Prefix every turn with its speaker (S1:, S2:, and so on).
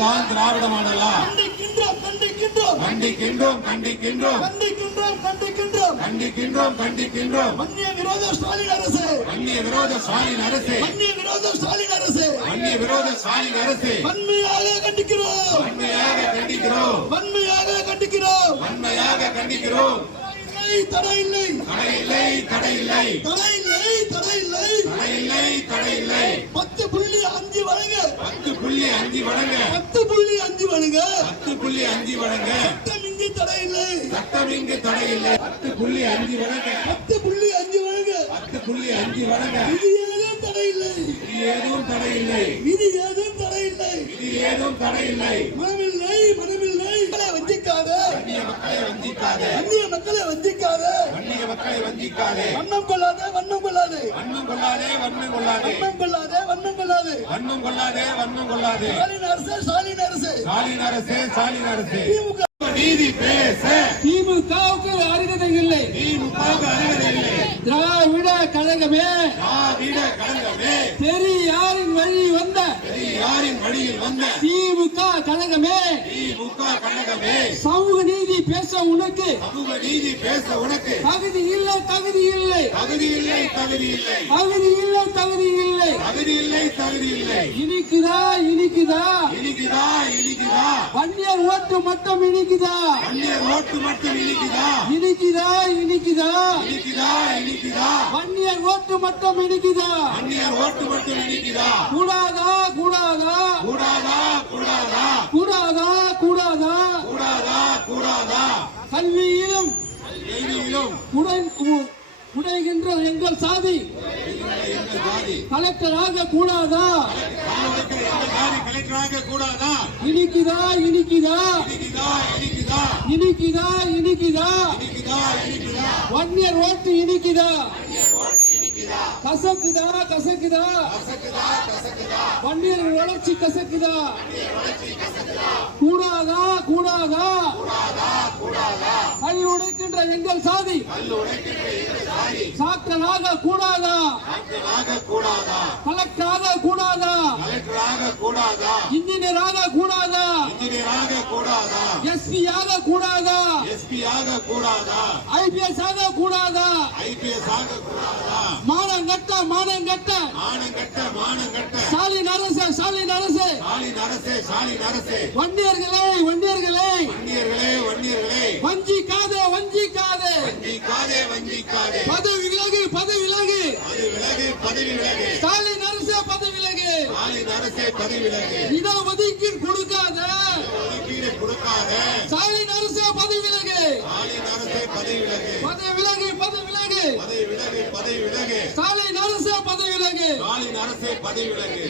S1: தான் திராவிட மாடலா
S2: கண்டிக்கின்றோம். கண்டிக்கின்றோம்
S1: கண்டிக்கின்றோம். கண்டிக்கின்றோம்
S2: கண்டிக்கின்றோம். அந்நிய விரோத ஸ்டாலின் அரசு.
S1: அந்நிய விரோத ஸ்டாலின் அரசு.
S2: அந்நிய விரோத ஸ்டாலின் அரசு.
S1: அந்நிய விரோத ஸ்டாலின் அரசு.
S2: வன்மையாக கண்டிக்கிறோம்.
S1: வன்மையாக கண்டிக்கிறோம்.
S2: வன்மையாக கண்டிக்கிறோம்.
S1: வன்மையாக கண்டிக்கிறோம்.
S2: தடை இல்லை
S1: தடை இல்லை தடை இல்லை
S2: தடை பத்து புள்ளி அஞ்சு வழங்க.
S1: பத்து புள்ளி அஞ்சு வழங்க.
S2: பத்து புள்ளி அஞ்சு வழங்க. சட்டம் இங்கு தடை இல்லை
S1: சட்டம் இங்கு தடை இல்லை பத்து புள்ளி அஞ்சு வழங்க.
S2: பத்து புள்ளி அஞ்சு வழங்க.
S1: பத்து புள்ளி அஞ்சு வழங்க.
S2: விதி ஏதும் தடை இல்லை
S1: இது ஏதும் தடை இல்லை
S2: விதி ஏதும் தடை இல்லை
S1: இது ஏதும் தடை
S2: மக்களை வஞ்சிக்காதே.
S1: அந்நிய மக்களை வஞ்சிக்காத.
S2: அந்நிய மக்களை வஞ்சிக்காதே. வண்ணம் கொள்ளாத வண்ணம் கொள்ளாது.
S1: வண்ணம் கொள்ளாதே வண்ணம் கொள்ளாதே.
S2: வண்ணம் கொள்ளாத வண்ணம் கொள்ளாது.
S1: வண்ணம் கொள்ளாதே வண்ணம் கொள்ளாதே.
S2: ஸ்டாலின் அரசு ஸ்டாலின் அரசு.
S1: ஸ்டாலின் அரசே ஸ்டாலின் அரசே.
S2: திமுக.
S1: நீதி பேச.
S3: திமுகவுக்கு அருகதை இல்லை.
S1: திமுக அறிவதை இல்லை.
S3: திராவிட கழகமே.
S1: திராவிட கழகமே.
S3: பெரியாரின் வழி வந்த.
S1: பெரியாரின் வழியில் வந்த.
S3: திமுக கழகமே.
S1: திமுக கழகமே.
S3: சமூக நீதி பேச உனக்கு.
S1: சமூக நீதி பேச உனக்கு.
S3: தகுதி இல்லை தகுதி இல்லை.
S1: தகுதி இல்லை தகுதி இல்லை.
S3: தகுதி இல்லை தகுதி இல்லை.
S1: தகுதி இல்லை தகுதி இல்லை.
S3: இனிக்குதா இனிக்குதா?
S1: இனிக்குதா இனிக்குதா?
S3: வன்னியர் ஓட்டு மட்டும் இனிக்குதா?
S1: அந்நியர் ஓட்டு மட்டும் இனிக்குதா?
S3: இனிக்குதா இனிக்குதா?
S1: இனிக்குதா இனிக்குதா?
S3: வன்னியர் ஓட்டு மட்டும் இனிக்குதா?
S1: அந்நியர் ஓட்டு மட்டும் இனிக்குதா?
S3: கல்வியிலும் உடைகின்ற எங்கள் சாதி. கலெக்டராக
S1: ஆக கூடாதா?
S3: இனிக்குதா இனிக்குதா?
S1: இனிக்குதா இனிக்குதா? ஒன்
S3: இயர் ஓட்டு இனிக்குதா? கசக்குதா கசக்குதா? பன்னீர் வளர்ச்சி கசக்குதா? கூடாதா கூடாதா? கல் உடைக்கின்ற எங்கள் சாதி. சாக்கலாக கூடாதா?
S1: கலெக்டராக கூடாதா?
S3: கலெக்டராக கூடாதா?
S1: கலெக்டராக கூடாதா?
S3: இன்ஜினியராக கூடாதா? எஸ்பி ஆக கூடாதா?
S1: எஸ்பி ஆக கூடாதா?
S3: ஐபிஎஸ் ஆக கூடாதா?
S1: ஐபிஎஸ் ஆக கூடாதா?
S3: மானங்கட்ட மானங்கட்ட.
S1: மானங்கட்ட மானங்கட்ட.
S3: ஸ்டாலின் அரசு ஸ்டாலின் அரசு.
S1: ஸ்டாலின் அரசே ஸ்டாலின் அரசே.
S3: வண்டியர்களே வண்டியர்களே வஞ்சிக்காதே வஞ்சிக்காதே.
S1: வஞ்சிக்காதே வஞ்சிக்காதே.
S3: பதவி விலகு பதவி விலகு
S1: அது விலகு பதவி விலகு
S3: ஸ்டாலின் அரசு பதவி விலகு
S1: ஸ்டாலின் அரசே பதவி விலகு
S3: இட ஒதுக்கீடு கொடுக்காத.
S1: ஒதுக்கீடு கொடுக்காத.
S3: ஸ்டாலின் அரசு பதவி விலகு
S1: ஸ்டாலின் அரசே பதவி விலகு
S3: பதவி விலகு பதவி விலகு
S1: பதவி விலகு பதவி விலகு
S3: ஸ்டாலின் அரசு பதவி விலகு
S1: ஸ்டாலின் அரசே பதவி விலகு